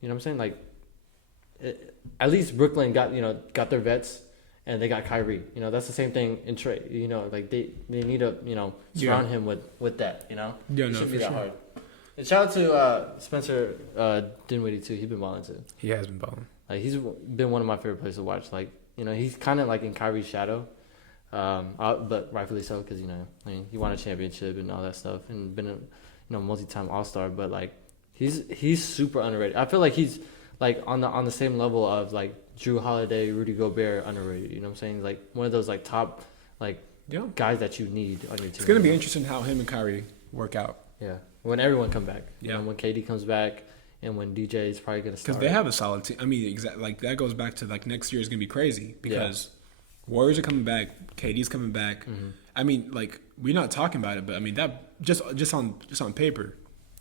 You know what I'm saying? Like, at least Brooklyn got their vets, and they got Kyrie. You know, that's the same thing in trade. You know, like they need to surround him with that. You know, Yeah, it no, shouldn't for be that sure. hard. And shout out to Spencer Dinwiddie too. He's been balling too. He has been balling. Like he's been one of my favorite players to watch. Like he's kind of like in Kyrie's shadow, but rightfully so because he won a championship and all that stuff and been a multi-time All-Star. But like he's super underrated. I feel like he's like on the same level of like Drew Holiday, Rudy Gobert, underrated. You know what I'm saying? Like one of those like top like guys that you need on your team. It's gonna be interesting how him and Kyrie work out. Yeah, when everyone come back. Yeah, when KD comes back. And when DJ is probably going to start. Because they have a solid team. I mean, like that goes back to like next year is going to be crazy because Warriors are coming back, KD's coming back. Mm-hmm. I mean, like we're not talking about it, but I mean that just on paper,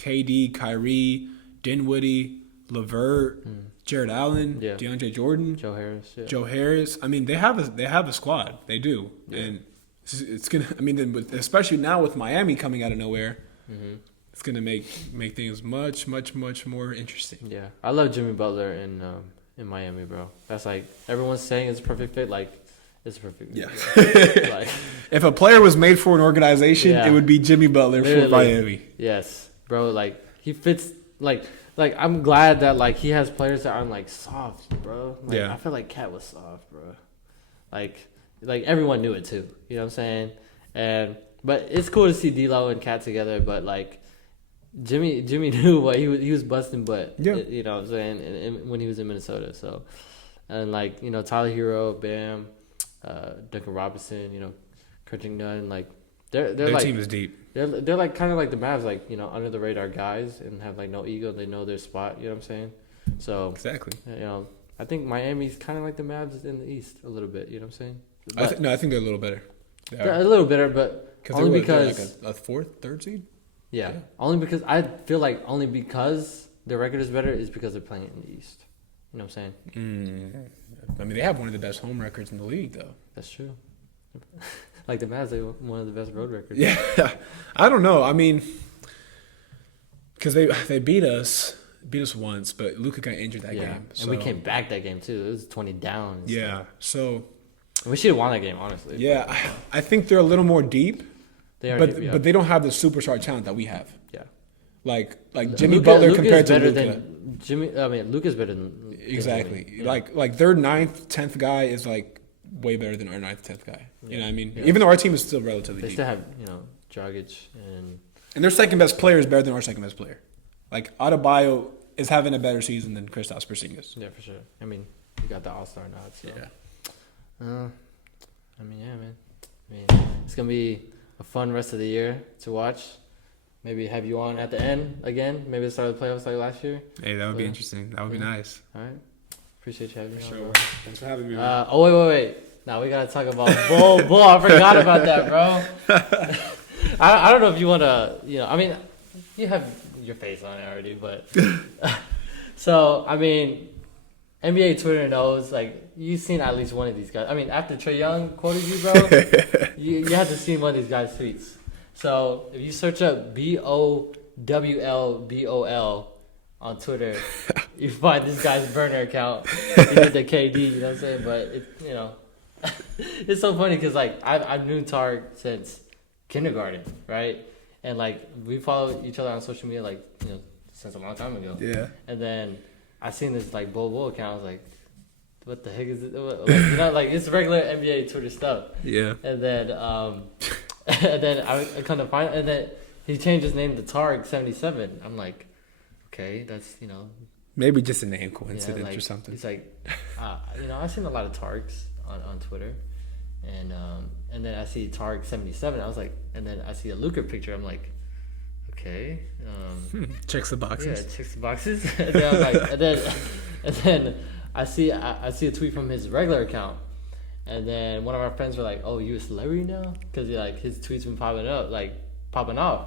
KD, Kyrie, Dinwiddie, LeVert, Jared Allen, DeAndre Jordan, Joe Harris. I mean, they have a squad. They do, and it's gonna. I mean, especially now with Miami coming out of nowhere. Mm-hmm. It's gonna make things much more interesting. Yeah, I love Jimmy Butler in Miami, bro. That's like everyone's saying it's a perfect fit. Like it's perfect. Yeah. Like, if a player was made for an organization, it would be Jimmy Butler for Miami. Yes, bro. Like he fits. Like I'm glad that like he has players that aren't like soft, bro. Like, I feel like Cat was soft, bro. Like everyone knew it too. You know what I'm saying? But it's cool to see D'Lo and Cat together. But like. Jimmy knew what he was busting, but you know what I'm saying, and when he was in Minnesota. So, and like Tyler Hero, Bam, Duncan Robinson, Kurting Nunn, like their like, team is deep. They're like kind of like the Mavs, like under the radar guys and have like no ego. They know their spot. You know what I'm saying? So exactly. I think Miami's kind of like the Mavs in the East a little bit. You know what I'm saying? I think they're a little better. They're a little better, but only because like a fourth, third seed. Yeah, only because I feel like only because their record is better is because they're playing in the East. You know what I'm saying? I mean, they have one of the best home records in the league, though. That's true. Like the Mavs, they have one of the best road records. Yeah, I don't know. I mean, because they beat us once, but Luka got injured that game, and we came back that game too. It was 20 down. Yeah, so we should have won that game, honestly. Yeah, I think they're a little more deep. But they don't have the superstar talent that we have. Yeah, like Jimmy Butler compared to Luka. Luka's better than exactly. Jimmy, like their 9th, 10th guy is like way better than our 9th, 10th guy. You know what I mean? Yeah. Even though our team is still relatively deep. They still have Dragic and their second best player is better than our second best player. Like Adebayo is having a better season than Kristaps Porzingis. Yeah, for sure. I mean, you got the All-Star nod. So. Yeah. I mean, man. I mean, it's gonna be a fun rest of the year to watch. Maybe have you on at the end again. Maybe the start of the playoffs like last year. Hey, that would be interesting. That would be nice. All right. Appreciate you having me on. Sure. Thanks for having me. Wait. Now we gotta talk about bull. I forgot about that, bro. I don't know if you wanna. I mean, you have your face on it already, but so I mean, NBA Twitter knows, like, you've seen at least one of these guys. I mean, after Trae Young quoted you, bro, you have to see one of these guys' tweets. So if you search up BOWLBOL on Twitter, you find this guy's burner account. He did the KD, you know what I'm saying? But, it's so funny because, like, I've known Tareq since kindergarten, right? And, like, we follow each other on social media, like, since a long time ago. Yeah. And then I seen this like Bull account. I was like, "What the heck is it?" Like, it's regular NBA Twitter stuff. Yeah. And then I kind of find, and then he changed his name to Tareq 77. I'm like, okay, that's maybe just a name coincidence or something. He's like, I've seen a lot of Tareqs on Twitter, and then I see Tareq 77. I was like, and then I see a Luka picture. I'm like, okay. Checks the boxes. Yeah, checks the boxes. And then I was like, and then I see a tweet from his regular account, and then one of our friends were like, "Oh, you a celebrity now?" Because his tweets been popping off,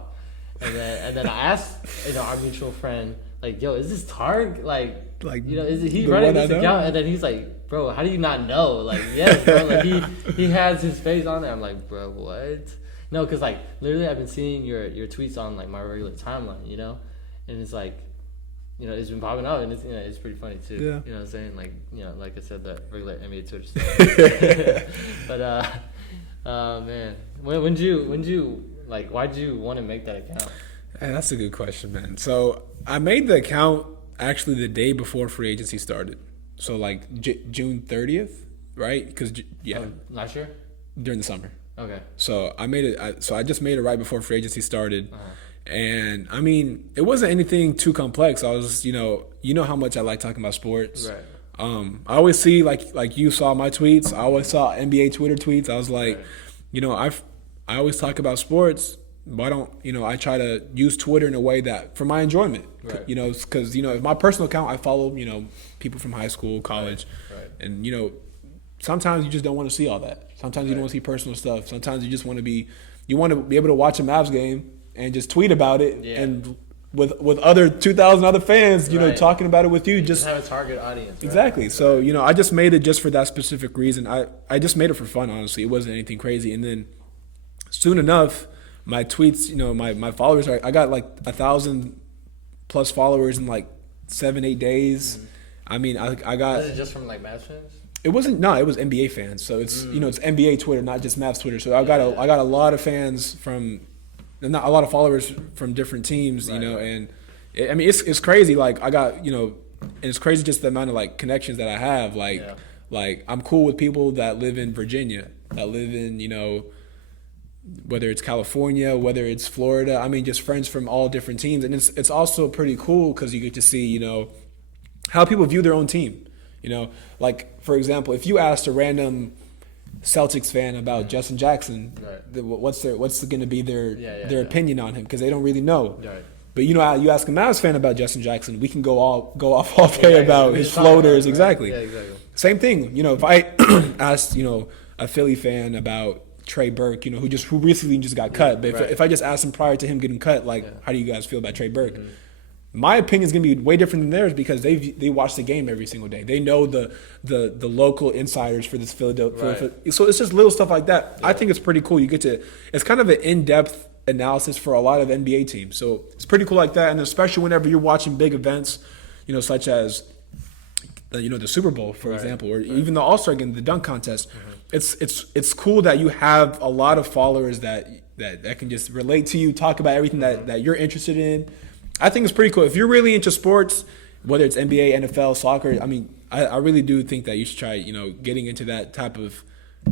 and then I asked our mutual friend, like, "Yo, is this Tareq? Is he running this account?" And then he's like, "Bro, how do you not know?" Like, yes, bro. Like he has his face on there. I'm like, bro, what? No, because, like, literally I've been seeing your tweets on, like, my regular timeline, and it's like, it's been popping up, and it's pretty funny too. Yeah. You know what I'm saying? Like, like I said, that regular NBA Twitter stuff. But man, when you like, why'd you want to make that account? Hey, that's a good question, man. So I made the account actually the day before free agency started. So like June 30th, right? Because Last year? During the summer. Okay. So I made it. So I just made it right before free agency started. And I mean, it wasn't anything too complex. I was, you know how much I like talking about sports. Right. I always see like you saw my tweets. I always saw NBA Twitter tweets. I was like, Right. I always talk about sports. Why don't I try to use Twitter in a way that for my enjoyment? Right. Because my personal account, I follow people from high school, college, Right. and sometimes you just don't want to see all that. Sometimes you don't want to see personal stuff. Sometimes you just want to be able to watch a Mavs game and just tweet about it, and with other 2,000 other fans, Right. talking about it with you. Just have a target audience. Right? Exactly. So I just made it just for that specific reason. I just made it for fun. Honestly, it wasn't anything crazy. And then soon enough, my tweets, my followers, I got like 1,000 plus followers in like 7-8 days. Mm-hmm. I mean, I got. Was it just from like Mavs fans? It wasn't. No, it was NBA fans. So it's it's NBA Twitter, not just Mavs Twitter. So I got a lot of fans from, not a lot of followers from different teams. Right. And I mean it's crazy. Like I got and it's crazy just the amount of like connections that I have. Like I'm cool with people that live in Virginia, that live in whether it's California, whether it's Florida. I mean, just friends from all different teams, and it's also pretty cool because you get to see how people view their own team. Like for example, if you asked a random Celtics fan about Justin Jackson, Right. what's going to be their opinion on him, because they don't really know. Right. But you ask a Mavs fan about Justin Jackson, we can go off all day about his floaters. Exactly. Yeah, exactly. Same thing. If I asked a Philly fan about Trey Burke, who recently just got cut, but if I just asked him prior to him getting cut, like, how do you guys feel about Trey Burke? Mm-hmm. My opinion is going to be way different than theirs because they watch the game every single day. They know the local insiders for this Philadelphia. Right. So it's just little stuff like that. Yeah. I think it's pretty cool. It's kind of an in-depth analysis for a lot of NBA teams. So it's pretty cool like that, and especially whenever you're watching big events, such as the Super Bowl, for example, or even the All-Star game, the dunk contest. Mm-hmm. It's cool that you have a lot of followers that can just relate to you, talk about everything that you're interested in. I think it's pretty cool. If you're really into sports, whether it's NBA, NFL, soccer, I mean, I really do think that you should try, getting into that type of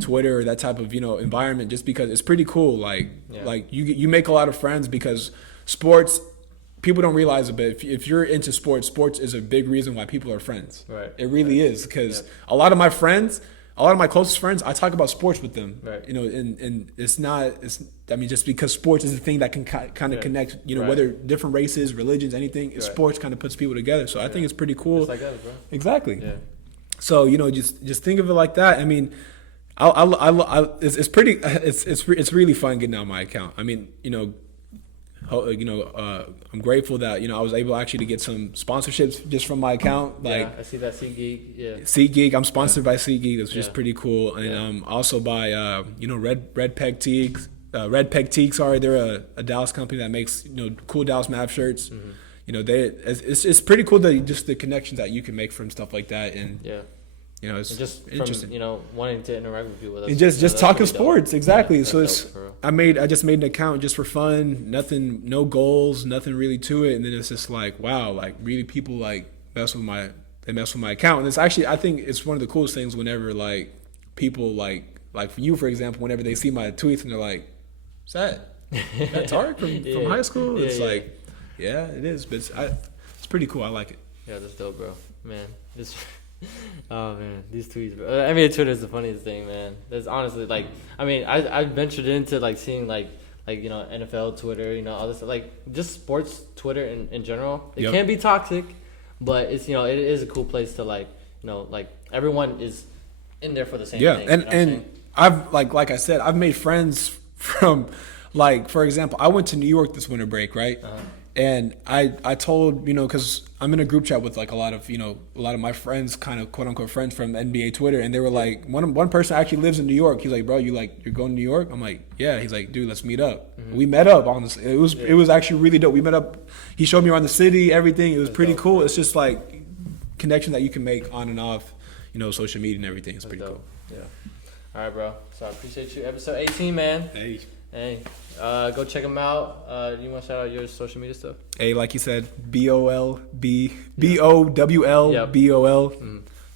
Twitter or that type of, environment, just because it's pretty cool. Like you make a lot of friends because sports, people don't realize it, but if you're into sports is a big reason why people are friends. Right. It really is, because a lot of my closest friends, I talk about sports with them. Right. And just because sports is a thing that can kind of connect, whether different races, religions, anything, sports kind of puts people together. So I think it's pretty cool. Just like us, bro. Exactly. Yeah. So, just think of it like that. I mean, it's really fun getting on my account. I mean, I'm grateful that I was able actually to get some sponsorships just from my account. Like, I see that SeatGeek. Yeah. SeatGeek. I'm sponsored by SeatGeek. That's just pretty cool. And also by Red Peg Teagues. Red Peg Teagues. Sorry, they're a Dallas company that makes cool Dallas Mavs shirts. Mm-hmm. It's pretty cool that just the connections that you can make from stuff like that. And it's and just interesting. From wanting to interact with people. And just talking sports, dope. exactly. Yeah, so I just made an account just for fun, no goals, nothing really to it, and then it's just like, wow, like really people like mess with my account, and it's actually, I think it's one of the coolest things whenever like people like for you, for example, whenever they see my tweets and they're like, "Is that Tareq from high school?" It's like, yeah, it is, but it's pretty cool. I like it. Yeah, that's dope, bro. Man, oh man, these tweets, bro. I mean, Twitter is the funniest thing, man. That's honestly like, I mean, I ventured into like seeing like NFL Twitter, all this, like just sports Twitter in general. It can be toxic, but it's it is a cool place to like everyone is in there for the same thing. And I've like I said, I've made friends from, like, for example, I went to New York this winter break, right? And I told, because I'm in a group chat with like a lot of my friends, kind of quote unquote friends from NBA Twitter, and they were like, one person actually lives in New York. He's like, bro, you're going to New York? I'm like, yeah. He's like, dude, let's meet up. Mm-hmm. We met up, honestly. It was actually really dope. We met up. He showed me around the city, everything. It was pretty cool. Bro. It's just like connection that you can make on and off, social media and everything. It's pretty cool. Yeah. All right, bro. So I appreciate you. Episode 18, man. Hey, go check them out. You want to shout out your social media stuff? Hey, like you said, BOWL. Mm-hmm.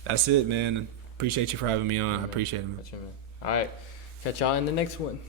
That's it, man. Appreciate you for having me on. I appreciate it, man. All right. Catch y'all in the next one.